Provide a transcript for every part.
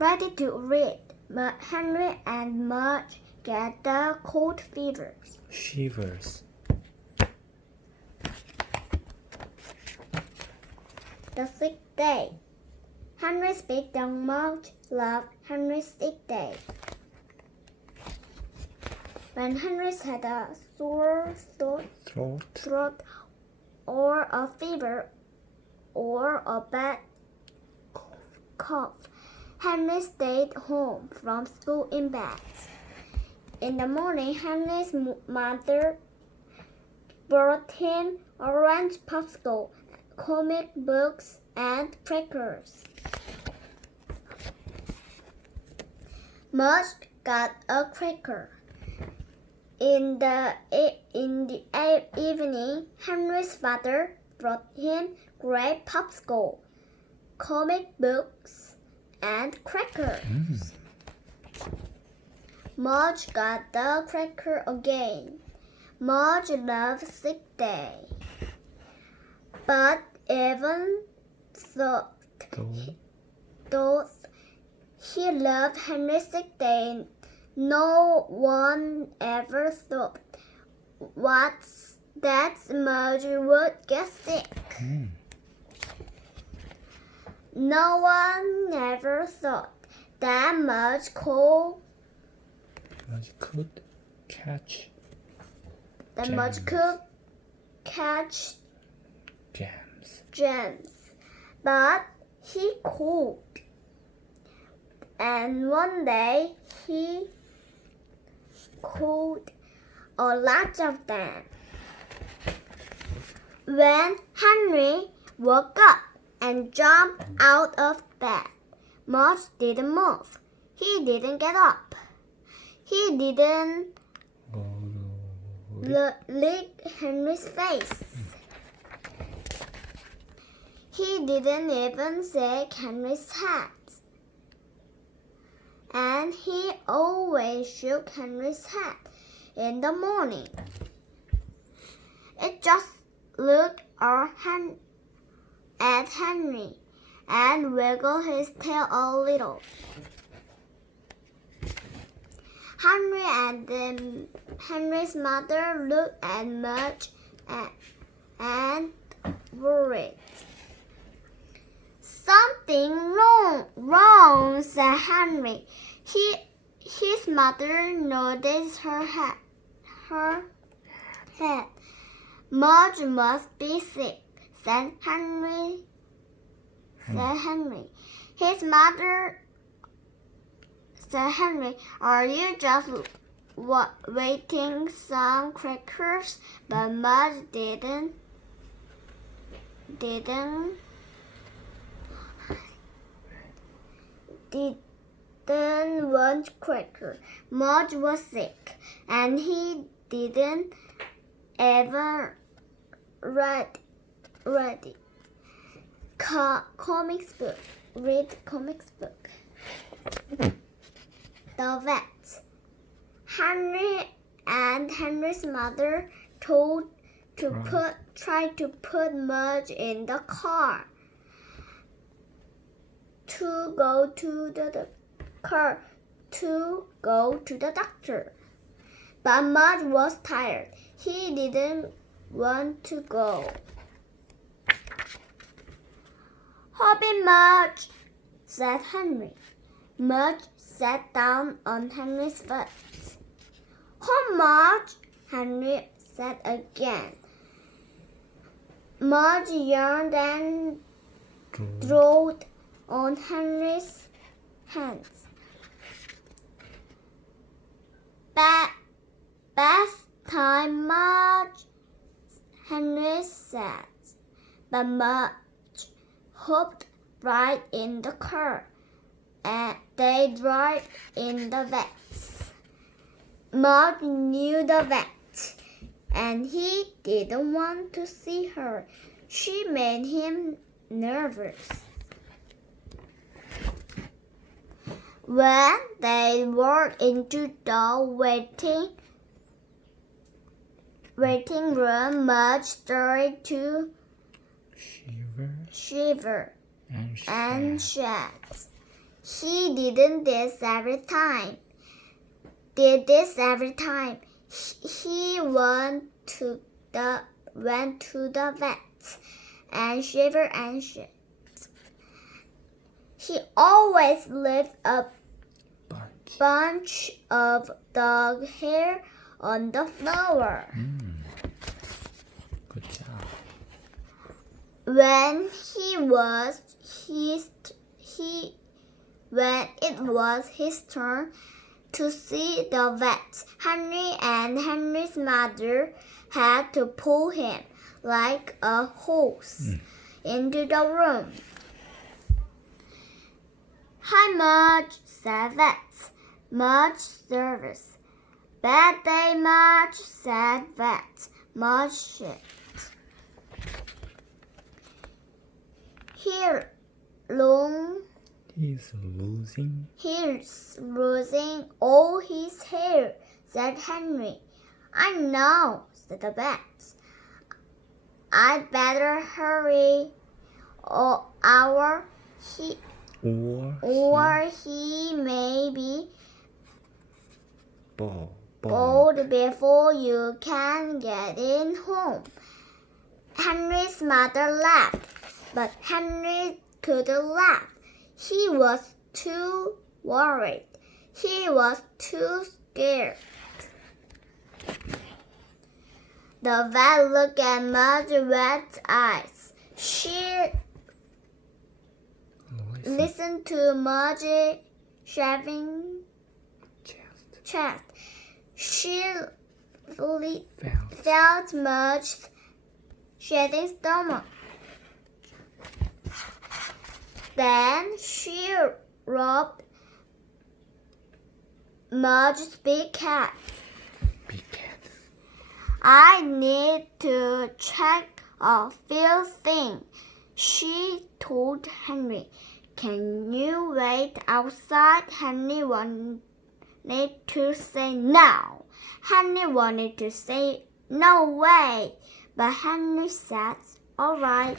Ready to read, but Henry and Mudge get the cold fevers. Shivers. The sick day. Henry's big young Mudge loved Henry's sick day. When Henry's had a sore throat or a fever or a bad cough, Henry stayed home from school in bed. In the morning, Henry's mother brought him orange popsicle, comic books, and crackers. Mudge got a cracker. In the evening, Henry's father brought him grape popsicle, comic books, and crackers. Mudge got the cracker again. Mudge loved sick day, but even though he loved Henry's sick day, no one ever thought that Mudge would get sick. No one ever thought that Mudge could catch germs, but he could. And one day he caught a lot of them. When Henry woke up and jumped out of bed, Mudge didn't move. He didn't get up. He didn't lick Henry's face. He didn't even shake Henry's hand. And he always shook Henry's hand in the morning. It just looked at Henry and wiggled his tail a little. Henry and Henry's mother looked at Mudge and worried. Something wrong, said Henry. His mother nodded her head. Mudge must be sick, said Henry. His mother said, Henry, are you just waiting some crackers? But Mudge didn't want cracker. Mudge was sick, and he didn't ever read comics book. The vet. Henry and Henry's mother tried to put Mudge in the car to go to the doctor. But Mudge was tired. He didn't want to go. Hobby Mudge, said Henry. Mudge sat down on Henry's foot. Oh, Mudge, Henry said again. Mudge yawned and drooled on Henry's hands. Best time, Mudge, Henry said. But Mudge hopped right in the car, and they drove in the vet. Mudge knew the vet, and he didn't want to see her. She made him nervous. When they walked into the waiting room, Mudge started to shiver and shed. he did this every time. He went to the vet and Shivers. He always left a bunch of dog hair on the floor. Good job. When it was his turn to see the vet, Henry and Henry's mother had to pull him like a horse into the room. "Hi, Mudge," said Vet. "Much service." "Bad day, Mudge," said Vet. "Much shit." He's losing all his hair," said Henry. "I know," said the vet. "I'd better hurry, or he may be bald before you can get in home." Henry's mother laughed, but Henry couldn't laugh. He was too worried. He was too scared. The vet looked at Mudge's wet eyes. She listened to Mudge's shaving chest. She felt Mudge's shedding stomach. Then she rubbed Mudge's big cat. "I need to check a few things," she told Henry. "Can you wait outside?" Henry wanted to say no. Henry wanted to say no way, but Henry said, "All right."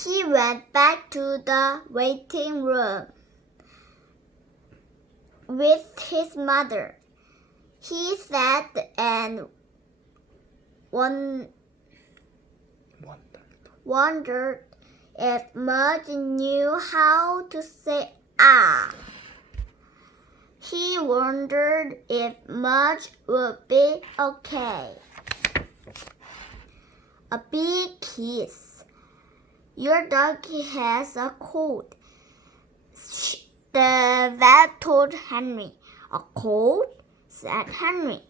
He went back to the waiting room with his mother. He sat and wondered if Mudge knew how to say "ah." He wondered if Mudge would be okay. A big kiss. "Your dog has a cold," the vet told Henry. "A cold?" said Henry.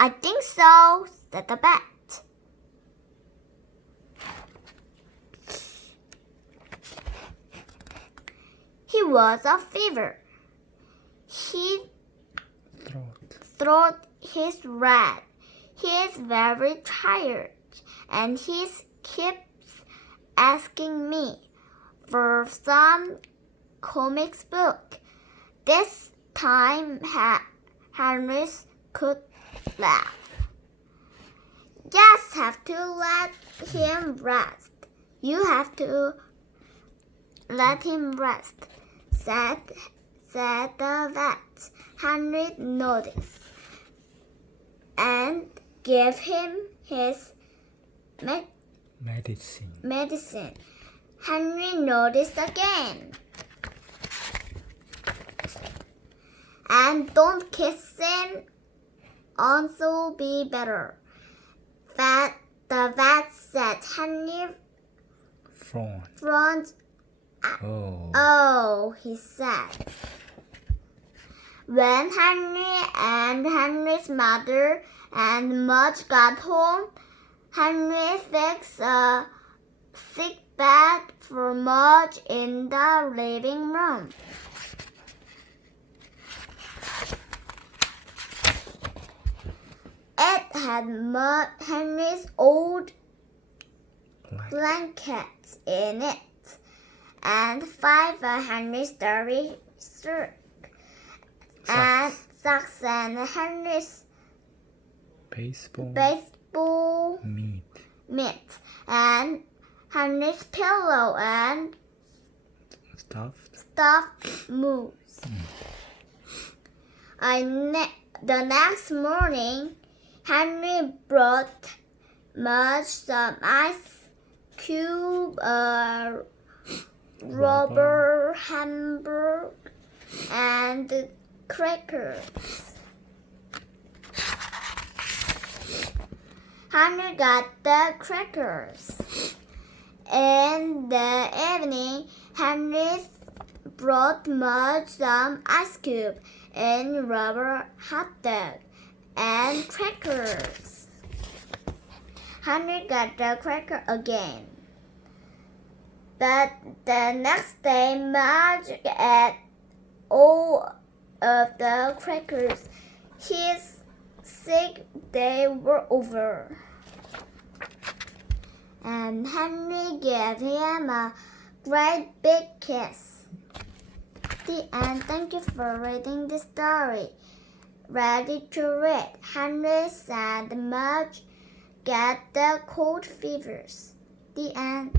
"I think so," said the vet. "He was a fever. His throat is red. He's very tired, and he keeps asking me for some comics book." This time Henry could laugh. "Just have to let him rest. You have to let him rest," said the vet. Henry noticed and gave him his medicine. Henry noticed again. "And don't kiss him, also be better," the vet said. Henry frowned. "Oh," he said. When Henry and Henry's mother and Mudge got home, Henry fixed a sick bed for Mudge in the living room. It had Henry's old blankets in it, and 5 of Henry's dirty shirts, and socks, and Henry's baseball mitt, and Henry's pillow, and stuffed moose. The next morning, Henry brought Mudge some ice cube, a rubber hamburger, and crackers. Henry got the crackers. In the evening, Henry brought Mudge some ice cube and rubber hot dog and crackers. Henry got the cracker again. But the next day, Mudge ate all of the crackers. His sick day was over, and Henry gave him a great big kiss. The end. Thank you for reading the story. Ready to read. Henry and Mudge get the cold fevers. The end.